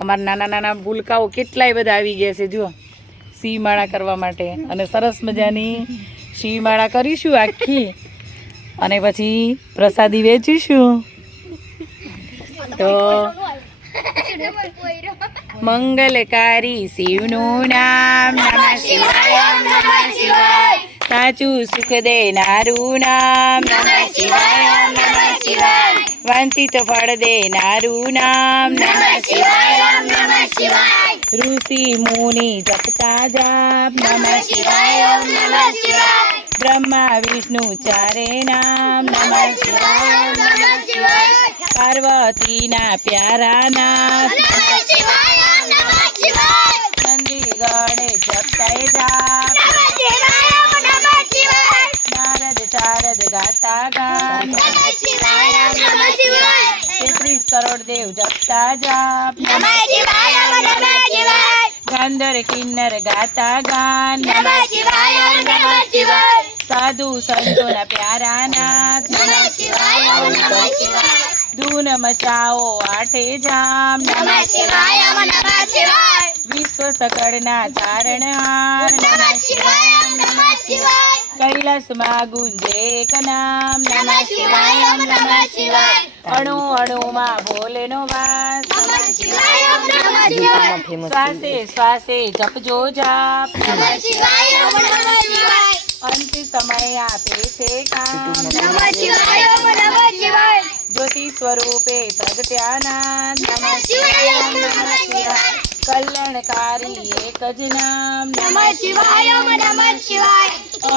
અમારા નાના નાના ભૂલકાઓ કેટલાય બધા આવી ગયા છે, જુઓ. સિંહ માળા કરવા માટે. અને સરસ મજાની સિંહ માળા કરીશું આખી. અને પછી પ્રસાદી વેચીશું. તો મંગલકારી શિવનું નામ નમઃ સાચું સુખ દેનારું નામ નમઃ શિવાય શિવાય. વાંચિત ફળ દેનારું નામ નમઃ શિવાય નમઃ શિવાય ઋષિ મુનિ જપતા જાપ નમઃ શિવાય નમઃ શિવાય બ્રહ્મા વિષ્ણુ ચારે નામ નમઃ શિવાય નમઃ શિવાય પાર્વતીના પ્યારા કરોડ દેવ જપતા જાપ. ગાંધર કિન્નર ગાતા ગાન. સાધુ સંતોના પ્યારા નાથ. ધૂન મચાવો આઠે જામ. નમઃ શિવાય નમઃ શિવાય. વિશ્વ સકળના ચારણહાર નમઃ શિવાય નમઃ શિવાય. કૈલાસમાં ગુંજે એક નામ. નમઃ શિવાય નમઃ શિવાય. અણુ અણુમાં ભોલેનો વાસ. શ્વાસે શ્વાસે જપજો જાપ. અંત સમય આપે છે કામ. જ્યોતિ સ્વરૂપે પ્રગટ્યાના નમઃ શિવાય નમઃ શિવાય કલ્યાણકારી એક જ નામ. નમઃ શિવાય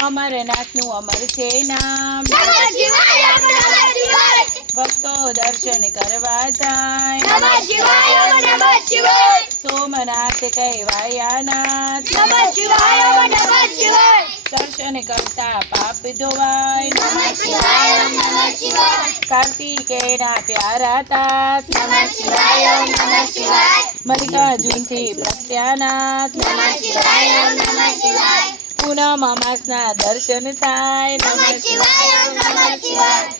અમરનાથનું અમર છે નામ. ભક્તો દર્શન કરવા જાય. સોમનાથ કહેવાયા નાથ દર્શન કરતા પાપ ધોવાય. નમઃ કાર્તિકેયના પ્યારા તાત. નમઃ શિવાય નમઃ શિવાય. મલ્લિકાર્જુનથી પ્રત્યાનાથ. નમઃ શિવાય નમઃ શિવાય. પૂનમ અમાસના દર્શન થાય. નમઃ શિવાય નમઃ શિવાય.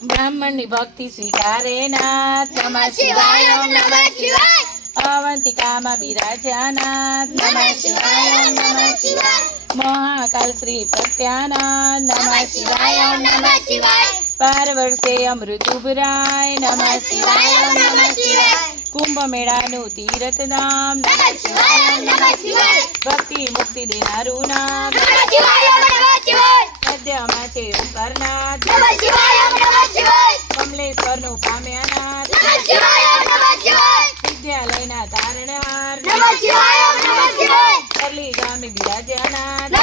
બ્રાહ્મણની ભક્તિ સ્વીકારે નાથ નમઃ શિવાય નમઃ શિવાય અવંતિકામાં બિરાજ્યાનાથ નમઃ શિવાય નમઃ શિવાય મહાકાલ શ્રી પ્રત્યાનાથ નમઃ શિવાય નમઃ શિવાય બાર વર્ષે અમૃત ઉભરાય નમઃ શિવાય નમઃ શિવાય કુંભ મેળાનું તીર્થ ધામ નમઃ શિવાય નમઃ શિવાય ભક્તિ મુક્તિ દેનારું નામ મધ્યમાં છે ઉપરનાથ કમલેશ્વરનું પામ્યાનાથ વિદ્યાલયના તારણહાર કરલી ગામે બિરાજ્યાનાથ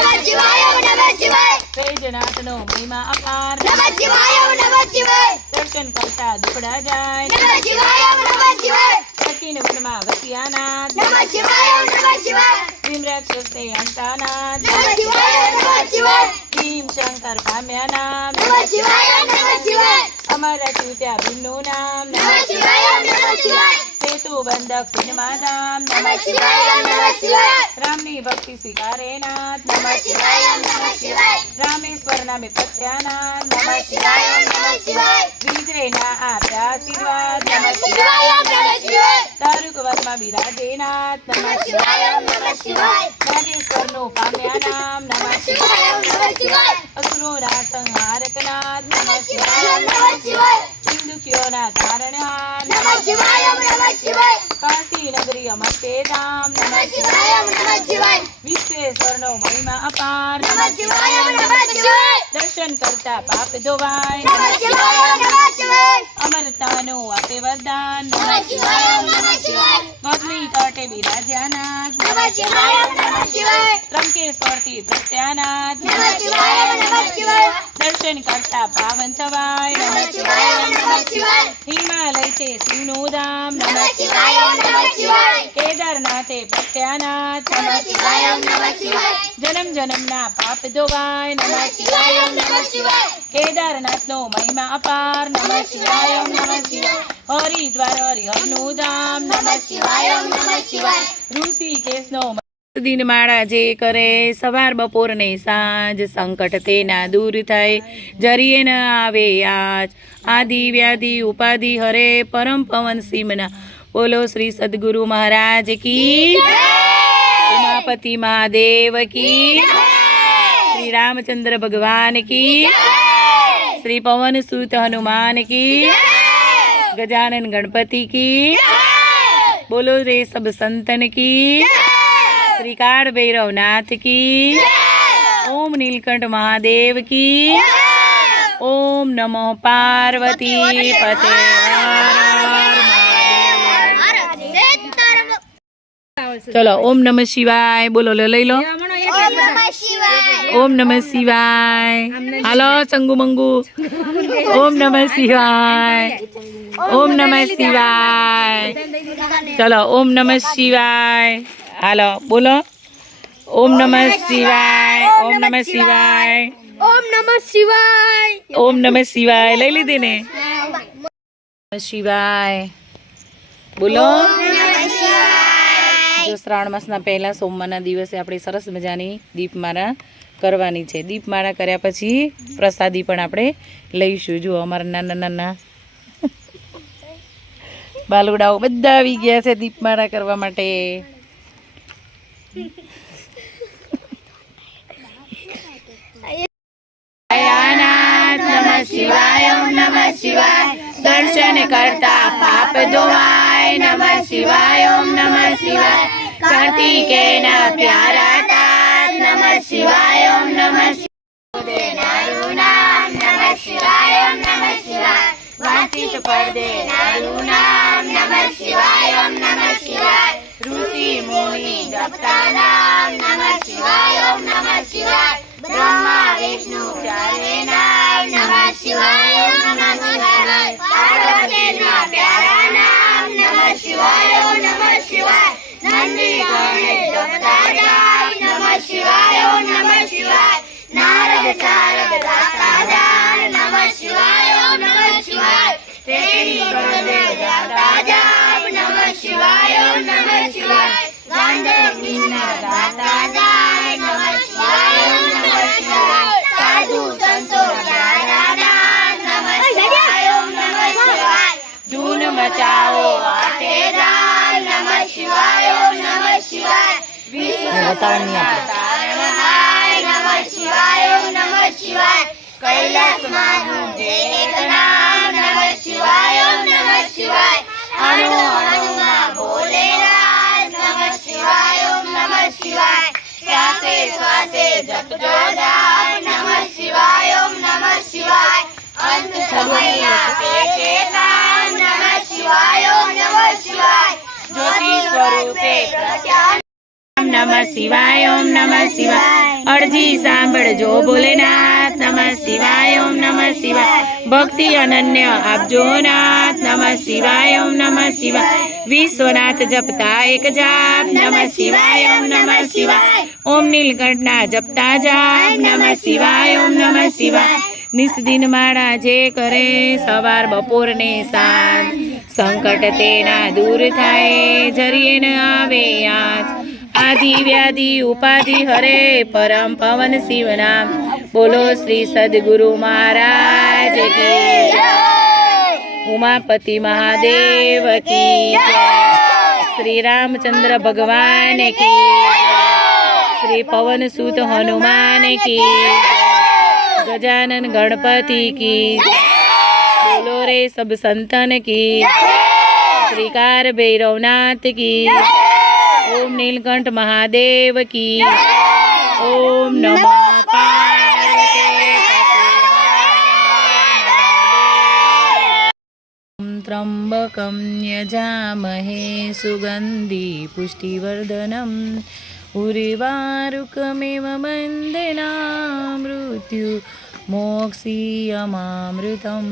મહિમા અપાર દર્શન કરતા દુખડા જાય સખીન વનમાં વસિયાનાથ ભીમ શંકર પામ્યાનાથ અમારા ચૂત્યા ભીમનું નામ. સેતુ બંધક સિનેમાધામ નમઃ શિવાય નમઃ શિવાય. રામની ભક્તિ સ્વીકારે નાથ. નમઃ શિવાય નમઃ શિવાય. રામેશ્વર નામે પ્રત્યાનાથ નમઃ શિવાય નમઃ શિવાય. વિજયના આપ્યા આશીર્વાદ નમઃ શિવાય નમઃ શિવાય. તારુક વનમાં બિરાજે નાથ નમઃ શિવાય નમઃ શિવાય. નાગેશ્વરનું પામ્યા નામ નમઃ શિવાય નમઃ શિવાય. અસુરોના સંહારક નાથ નમઃ શિવાય નમઃ શિવાય. સિંધુકીઓના તારણહાર નમઃ કાશી નગરી અમર તે ધામ નમઃ શિવાય વિશ્વેશ્વરનો મહિમા અપાર નમઃ શિવાય દર્શન કરતા પાપ ધોવાય અમરતાનું આપે વરદાન નમઃ શિવાય ગગની તટે બિરાજ્યાનાથ ત્રંકેશ્વરથી પ્રત્યાનાથ દર્શન કરતા પાવન થવાય નમઃ શિવાય હિમાલય છે શિવનું ધામ નમઃ કેદારનાથે પ્રત્યાનાથ નમઃ જન્મ જન્મના પાપ ધોવાય. નમ શિવાય કેદારનાથનો મહિમા અપાર. નમ શિવાય નમ શિવાય હરિદ્વાર, હરિહરનું ધામ. નમ શિવાય નમ શિવાય ઋષિકેશનો દિનમાળા જે કરે, સવાર બપોર ને સાંજ સંકટ તેના દૂર થાય. જરીએ ન આવે આજ. આદિ વ્યાધિ ઉપાધિ હરે. પરમ પવન સિમના બોલો શ્રી સદગુરુ મહારાજ કી ఉమాపతి మా దేవకి శ్రీరామచంద్ర భగవానికి శ్రీ పవన్ సూత హనుమానికి गजानन गणपति की बोलो रे सब संतन की श्रीकार भैरवनाथ की ओम नीलकंठ महादेव की ओम नमो पार्वती पते ચલો ઓમ નમઃ શિવાય બોલો લો લઈ લો ઓમ નમઃ શિવાય હાલો ચંગુ મંગુ ઓમ નમઃ શિવાય ઓમ નમઃ શિવાય ચલો ઓમ નમઃ શિવાય હાલો બોલો ઓમ નમઃ શિવાય ઓમ નમઃ શિવાય ઓમ નમ શિવાય ઓમ નમ શિવાય લઈ લીધી ને નમઃ શિવાય બોલો શ્રાવણ માસના પહેલાં સોમવારના દિવસે આપણે સરસ મજાની દીપમાળા કરવાની છે. દીપમાળા કર્યા પછી પ્રસાદી પણ આપણે લઈશું. જુઓ, અમારા નાના નાના બાલુડાઓ બધા આવી ગયા છે દીપમાળા કરવા માટે. શિવાય નમઃ શિવાય. દર્શન કરતા પાપ ધોવાય, નમઃ શિવાય. શિવાય કાર્તિકેયના પ્યારા તાત નમ શિવાય, ઓમ શિવાય. વાચિત પડદે નામ, નમ શિવાય નમઃ શિવાય. આટે નમઃ શિવાય નમ શિવાય નમઃ શિવાય નમઃ શિવાય કૈલાસમાં ગુંજે એક નામ શિવાય નમઃ શિવાય અણુ અણુમાં બોલે રાજ નમઃ શિવાય નમઃ શિવાય શ્વાસે શ્વાસે જપજો જાપ નમઃ શિવાય નમઃ શિવાય અંત સમય આપે નમઃ શિવાય ઓમ નમઃ શિવાય. જ્યોતિ સ્વરૂપે પ્રત્યાન નમઃ શિવાય ઓમ નમઃ શિવાય. અરજી સાંભળજો ભોલેનાથ. નમઃ શિવાય ઓમ નમઃ શિવાય. ભક્તિ અનન્ય આપજો નાથ. નમઃ શિવાય ઓમ નમઃ શિવાય. વિશ્વનાથ જપતા એક જાપ. નમઃ શિવાય ઓમ નમઃ શિવાય. ઓમ નીલકંઠના જપતા જાપ. નમઃ શિવાય ઓમ નમઃ શિવાય. નિસ્દિન માળા જે કરે સવાર બપોર ને સાંજ. સંકટ તેના દૂર થાય જરીએ ન આવે આજ. આદિ વ્યાધિ ઉપાધિ હરે, પરમ પવન શિવ નામ બોલો શ્રી સદગુરુ મહારાજ ઉમાપતિ મહાદેવ કી શ્રી રામચંદ્ર ભગવાન કી શ્રી પવન સુત હનુમાન કી. ગજાનન ગણપતિ કી જય. સબ સંતન કી. શ્રીકાર ભૈરવનાથ કી. ઓમ નીલકંઠ મહાદેવ કી ઓમ નમઃ ત્રંબકમ યજામહે સુગંધી પુષ્ટિવર્ધનમ ઉર્વારુકમેવ વંદના મૃત્યુ મોક્ષીયમામૃતમ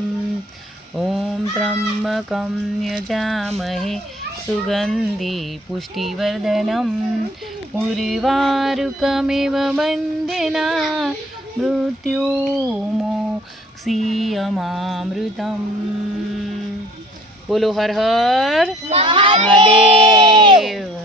ઓમ ત્રંબકમ યજામહે સુગંધી પુષ્ટિવર્ધનમ ઉર્વારુકમેવ વંદના મૃત્યુમોક્ષીયમામૃતમ બોલો હર હર મહાદેવ